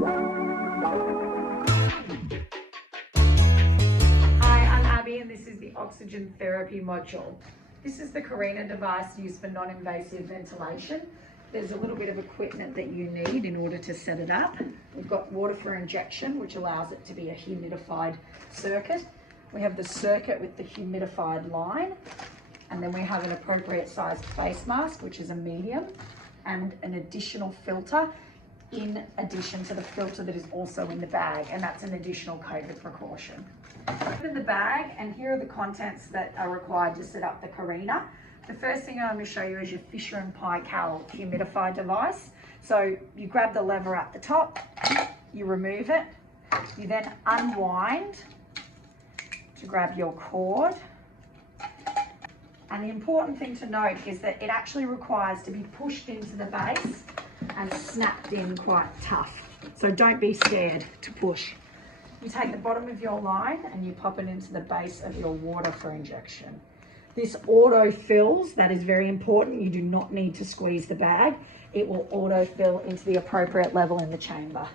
Hi, I'm Abby and this is the oxygen therapy module. This is the Carina device used for non-invasive ventilation. There's a little bit of equipment that you need in order to set it up. We've got water for injection, which allows it to be a humidified circuit. We have the circuit with the humidified line, and then we have an appropriate sized face mask, which is a medium, and an additional filter in addition to the filter that is also in the bag, and that's an additional COVID precaution. Open the bag, and here are the contents that are required to set up the Carina. The first thing I'm going to show you is your Fisher and Paykel humidifier device. So you grab the lever at the top, you remove it, you then unwind to grab your cord. And the important thing to note is that it actually requires to be pushed into the base and snapped in quite tough. So don't be scared to push. You take the bottom of your line and you pop it into the base of your water for injection. This auto fills, that is very important. You do not need to squeeze the bag. It will auto fill into the appropriate level in the chamber.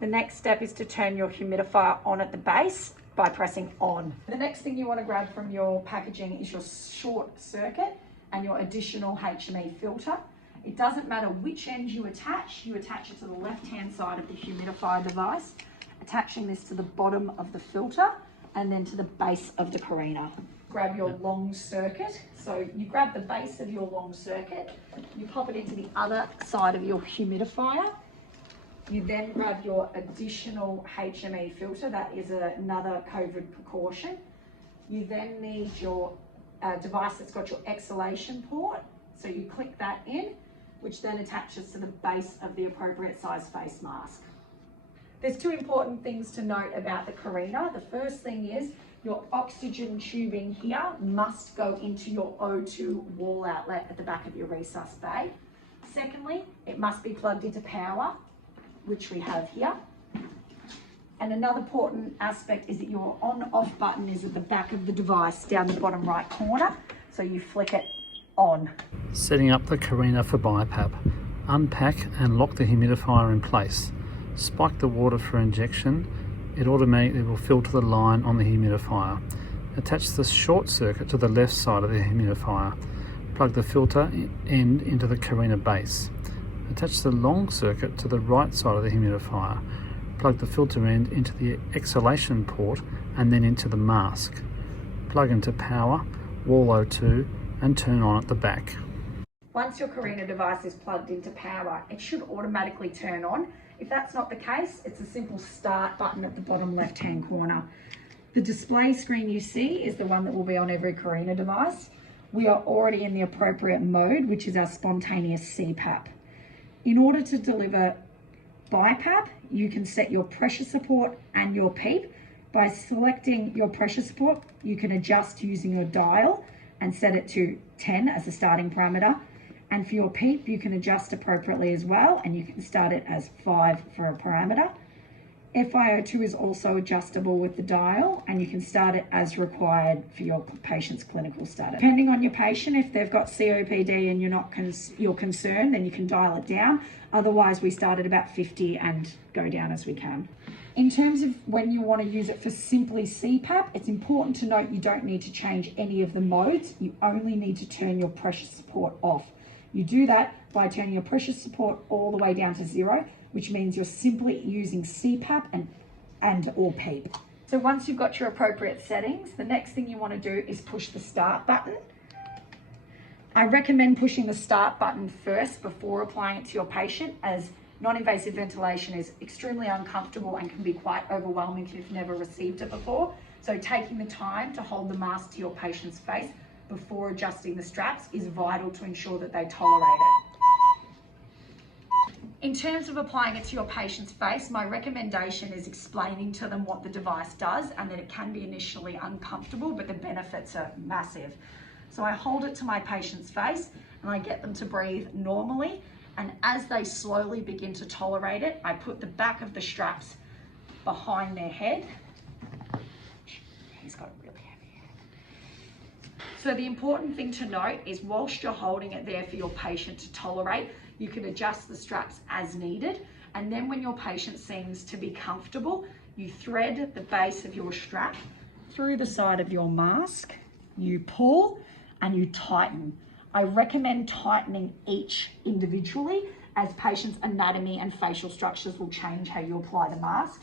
The next step is to turn your humidifier on at the base by pressing on. The next thing you want to grab from your packaging is your short circuit and your additional HME filter. It doesn't matter which end you attach it to the left-hand side of the humidifier device, attaching this to the bottom of the filter and then to the base of the Carina. Grab your long circuit. So you grab the base of your long circuit, you pop it into the other side of your humidifier. You then grab your additional HME filter, that is another COVID precaution. You then need your device that's got your exhalation port. So you click that in, which then attaches to the base of the appropriate size face mask. There's two important things to note about the Carina. The first thing is your oxygen tubing here must go into your O2 wall outlet at the back of your resus bay. Secondly, it must be plugged into power, which we have here. And another important aspect is that your on-off button is at the back of the device down the bottom right corner. So you flick it on. Setting up the Carina for Bipap. Unpack and lock the humidifier in place. Spike the water for injection. It automatically will filter the line on the humidifier. Attach the short circuit to the left side of the humidifier. Plug the filter end into the Carina base. Attach the long circuit to the right side of the humidifier. Plug the filter end into the exhalation port and then into the mask. Plug into power, wall O2 and turn on at the back. Once your Carina device is plugged into power, it should automatically turn on. If that's not the case, it's a simple start button at the bottom left-hand corner. The display screen you see is the one that will be on every Carina device. We are already in the appropriate mode, which is our spontaneous CPAP. In order to deliver Bipap, you can set your pressure support and your PEEP. By selecting your pressure support, you can adjust using your dial and set it to 10 as a starting parameter. And for your PEEP, you can adjust appropriately as well, and you can start it as 5 for a parameter. FiO2 is also adjustable with the dial, and you can start it as required for your patient's clinical status. Depending on your patient, if they've got COPD and you're concerned, then you can dial it down. Otherwise, we start at about 50 and go down as we can. In terms of when you want to use it for simply CPAP, it's important to note you don't need to change any of the modes. You only need to turn your pressure support off. You do that by turning your pressure support all the way down to 0, which means you're simply using CPAP and or PEEP. So once you've got your appropriate settings, the next thing you want to do is push the start button. I recommend pushing the start button first before applying it to your patient, as non-invasive ventilation is extremely uncomfortable and can be quite overwhelming if you've never received it before. So taking the time to hold the mask to your patient's face before adjusting the straps is vital to ensure that they tolerate it. In terms of applying it to your patient's face, my recommendation is explaining to them what the device does and that it can be initially uncomfortable, but the benefits are massive. So I hold it to my patient's face and I get them to breathe normally. And as they slowly begin to tolerate it, I put the back of the straps behind their head. He's got a really heavy head. So the important thing to note is whilst you're holding it there for your patient to tolerate, You can adjust the straps as needed. And then when your patient seems to be comfortable, you thread the base of your strap through the side of your mask, you pull and you tighten. I recommend tightening each individually as patients' anatomy and facial structures will change how you apply the mask.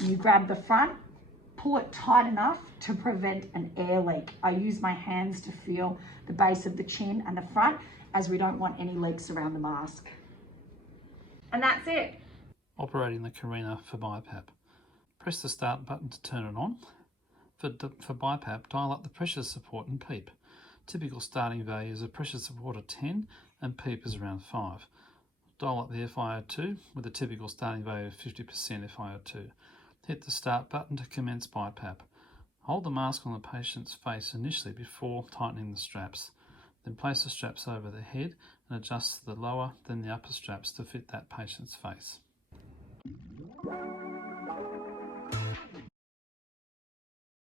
You grab the front, pull it tight enough to prevent an air leak. I use my hands to feel the base of the chin and the front as we don't want any leaks around the mask. And that's it. Operating the Carina for Bipap. Press the start button to turn it on. For Bipap, dial up the pressure support and PEEP. Typical starting values of pressure support are 10 and PEEP is around 5. Dial up the FiO2 with a typical starting value of 50% FiO2. Hit the start button to commence Bipap. Hold the mask on the patient's face initially before tightening the straps. Then place the straps over the head and adjust the lower then the upper straps to fit that patient's face.